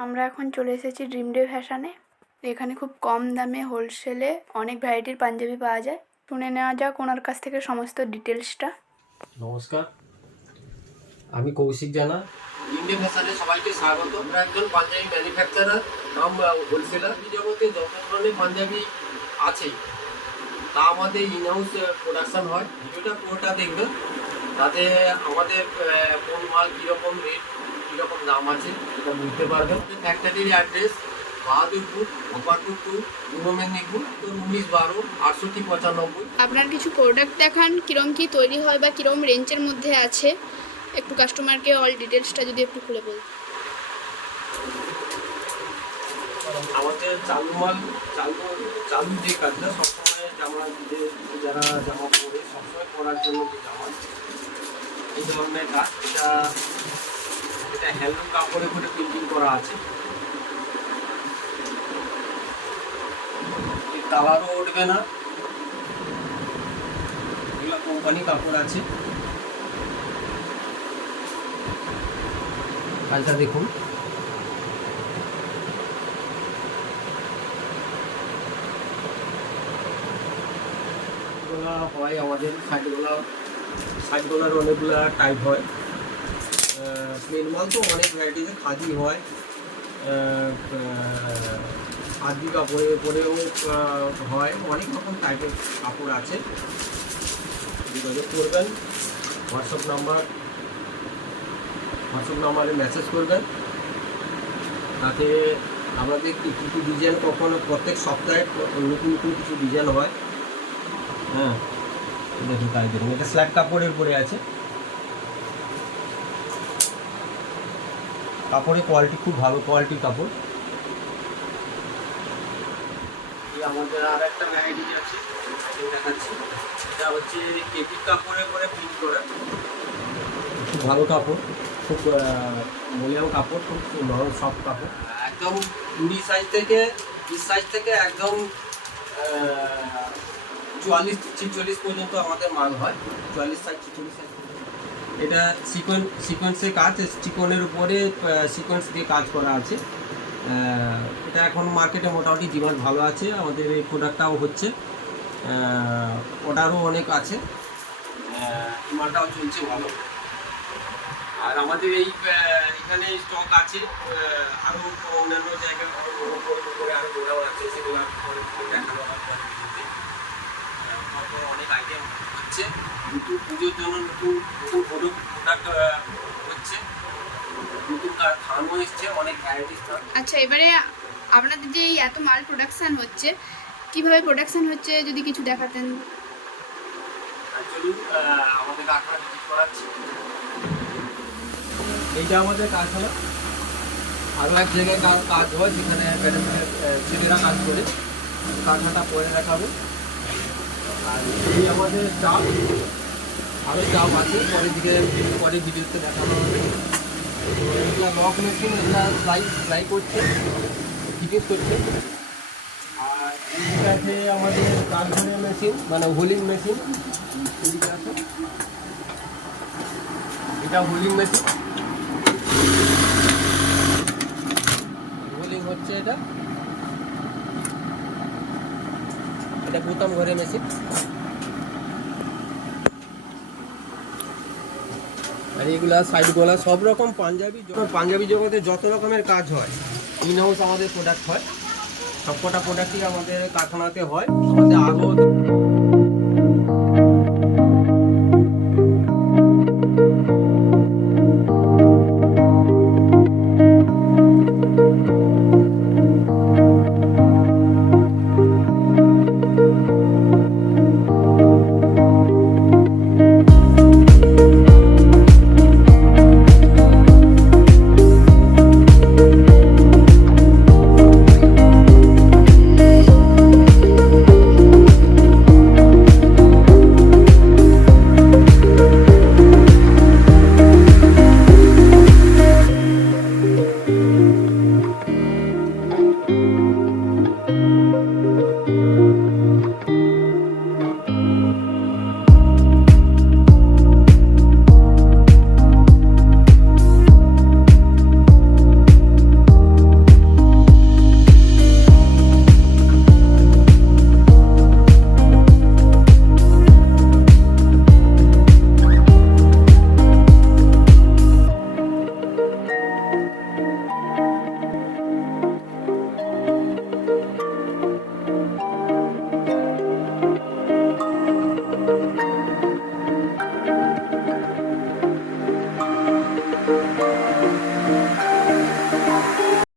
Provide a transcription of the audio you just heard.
আমরা এখন চলে এসেছি ড্রিম ডে ফ্যাশনে। এখানে খুব কম দামে হোলসেলে অনেক ভ্যারাইটির পাঞ্জাবি পাওয়া যায়। শুনে নেওয়া যাক ওনার কাছ থেকে সমস্ত ডিটেলসটা। নমস্কার, আমি কৌশিক জানা। ড্রিম ডে ফ্যাশনে সবাইকে স্বাগত। আমরা একজন পাঞ্জাবি ম্যানুফ্যাকচারার কাম হোলসেলার। জগতে যত ধরনের পাঞ্জাবি আছে তা আমাদের ইন হাউস প্রোডাকশন হয়। ভিডিওটা পুরোটা দেখবেন, তাতে আমাদের কোন মাল কীরকম রেট, কীরকম দাম আছে এটা বুঝতে পারবেন। ফ্যাক্টরির অ্যাড্রেস বাহাদুরপুর, গোপালপুর, পূর্ব মেদিনীপুর, 1912 6895। আপনার কিছু প্রোডাক্ট দেখান, কিরম কি তৈরি হয় বা কিরম রেঞ্জের মধ্যে আছে, একটু কাস্টমারকে অল ডিটেলসটা যদি একটু খুলে বলুন। আমাদের চালু মাল, চালু যে কাজটা সবসময় যারা জামা পরে সবসময় পরার জন্য যে জামা, এই ধরনের কাজ, এটা হ্যান্ডলুম কাপড়ে করে প্রিন্টিং করা আছে। কালারও উঠবে না, এগুলো কোম্পানি কাপড় আছে। কাজটা দেখুন, হয় আমাদের সাইডগুলোর অনেকগুলো টাইপ হয়। প্লেন মাল তো অনেক ভ্যারাইটিসের খাদি হয়, খাদি কাপড়ের উপরেও হয়, অনেক রকম টাইপের কাপড় আছে। যোগাযোগ করবেন, হোয়াটসঅ্যাপ নাম্বারে মেসেজ করবেন। তাতে আমাদের কিছু ডিজাইন কখনো প্রত্যেক সপ্তাহে নতুন কিছু ডিজাইন হয়। হ্যাঁ, দেখুন তাই দেখুন, এটা স্ল্যাক কাপড়ের উপরে আছে। কাপড়ের কোয়ালিটি খুব ভালো কোয়ালিটির কাপড়। আমাদের আর একটা ভ্যারাইটি আছে, দেখাচ্ছি। এটা হচ্ছে কেপি কাপড়ের উপরে প্রিন্ট করা, খুব ভালো কাপড়, খুব মূল্যায়ন কাপড়, খুব নরম সফট কাপড়। একদম 20 সাইজ থেকে একদম 44-46 পর্যন্ত আমাদের মাল হয়। 44 সাইজ 46 সাইজ। এটা সিকোয়েন্সের কাজ, চিকনের উপরে সিকোয়েন্স দিয়ে কাজ করা আছে। এটা এখন মার্কেটে মোটামুটি ডিমান্ড ভালো আছে। আমাদের এই প্রোডাক্টটাও হচ্ছে, অর্ডারও অনেক আছে, ডিমান্ডটাও চলছে ভালো। আর আমাদের এখানে স্টক আছে, আরও অন্যান্য জায়গায় আরও গোডাউন আছে, সেগুলো দেখানো হবে। অনেক আইটেম হচ্ছে, নতুন পুজোর জন্য নতুন প্রোডাক্ট হচ্ছে, নতুন থানও এসছে, অনেক ভ্যারাইটিস থান। আচ্ছা, এবারে আপনাদের যে এত মাল প্রোডাকশান হচ্ছে, কিভাবে প্রোডাকশান হচ্ছে যদি কিছু দেখাতেন। চলুন আমাদের কারখানা ভিজিট করাচ্ছি। এইটা আমাদের কারখানা। আরও এক জায়গায় কাজ হয়, সেখানে ছেলেরা কাজ করে। কারখানাটা পরে দেখাবো। আর এই আমাদের চাপ, আরও চাপ আছে, পরে ভিডিওতে দেখানো হবে। এগুলো লক মেশিন, এগুলো ফ্লাই করছে, ফিটিংস করছে। আর এইটা আছে আমাদের কারখানা মেশিন, মানে হোলিং মেশিন। এটা হোলিং মেশিন, হোলিং হচ্ছে এটা বোতাম ঘরে মেশিন। আর এগুলা সাইড গোলা, সব রকম পাঞ্জাবি জগতে যত রকমের কাজ হয় ইন হাউস আমাদের প্রোডাক্ট হয়। সবকটা প্রোডাক্টই আমাদের কারখানাতে হয়। আমাদের আরও